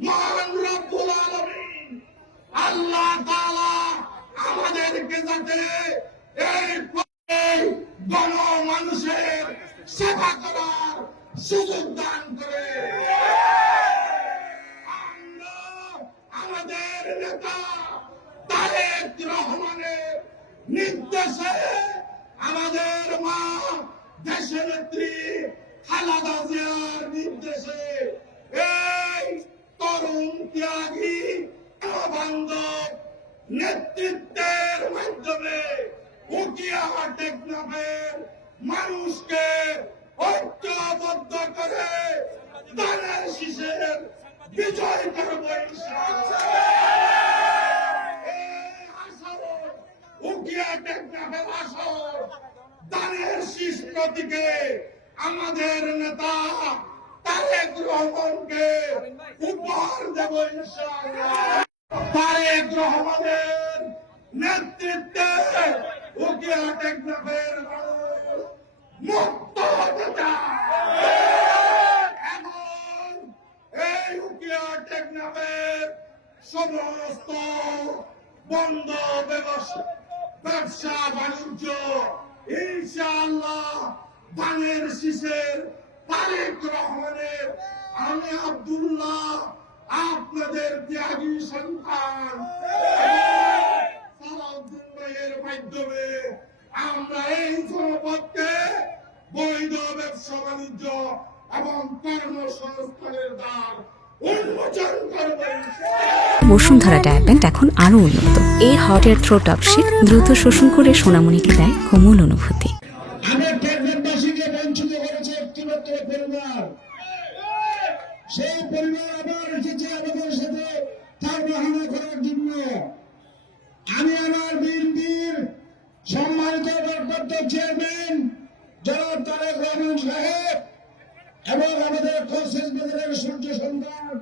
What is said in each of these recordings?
মহান রব্বুল আলামিন আল্লাহ তাআলা আমাদেরকে যাতে এই গণমানুষের সেবা করার সুযোগ দান করে। আমরা আমাদের নেতা তারেক রহমানের নির্দেশে, আমাদের মা দেশনেত্রী খালেদা জিয়ার নির্দেশে এই তরুণ ত্যাগী বান্ধব নেতৃত্বের মাধ্যমে উকিয়া টেকনাফের মানুষকে ঐক্যবদ্ধ করে ধানের শীষের বিজয় করব ইনশাআল্লাহ। এই আসর উকিয়া টেকনাফের আসর ধানের শীষ প্রতীকে আমাদের নেতা তারেক রহমানকে উপহার দেব ইনশাআল্লাহ। তারেক রহমানের নেতৃত্বে উকিয়া টেকনাফের মানুষ মুক্ত হতে চায়। এখন এই উকিয়া টেকনাফের সমস্ত বন্ধ ব্যবসা বাণিজ্য ইনশাআল্লাহ ধানের শীষের তারেক রহমানের আমি আব্দুল্লাহ আপনাদের ত্যাগী সন্তান সালাউদ্দিন ভাইয়ের মাধ্যমে আমরা এই জনপদকে বৈধ ব্যবসা বাণিজ্য এবং কর্মসংস্থানের দ্বার উন্মোচন করব। বসুন্ধরা ডায়াপেন্ট এখন আরো উন্নত। এই হট এয়ার থ্রোট আপশিট দ্রুত শোষণ করে সোনামণিকে দেয় কোমল অনুভূতি। আমার টেকনাফবাসীকে বঞ্চিত করেছে একটিমাত্র পরিবার, সেই পরিবার আবার এসেছে আমাদের সাথে তার বাহানা করার জন্য। আমি আমার বিএনপির সম্মানিত ভারপ্রাপ্ত চেয়ারম্যান জনাব তারেক রহমান সাহেব এবং আমাদের কক্সবাজারের সূর্য সন্তান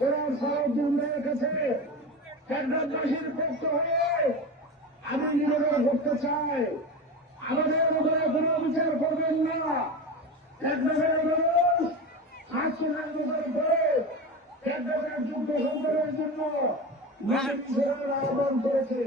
জনাব সালাউদ্দিন ভাইয়ের কাছে টেকনাফবাসীর পক্ষ হয়ে আমি নিবেদন করতে চাই, আমাদের মতো কোনো বিচার করবেন না। টেকনাফের মানুষ আজকের বছর পরে টেকনাফের যুদ্ধ সংগ্রামের জন্য আহ্বান করেছে।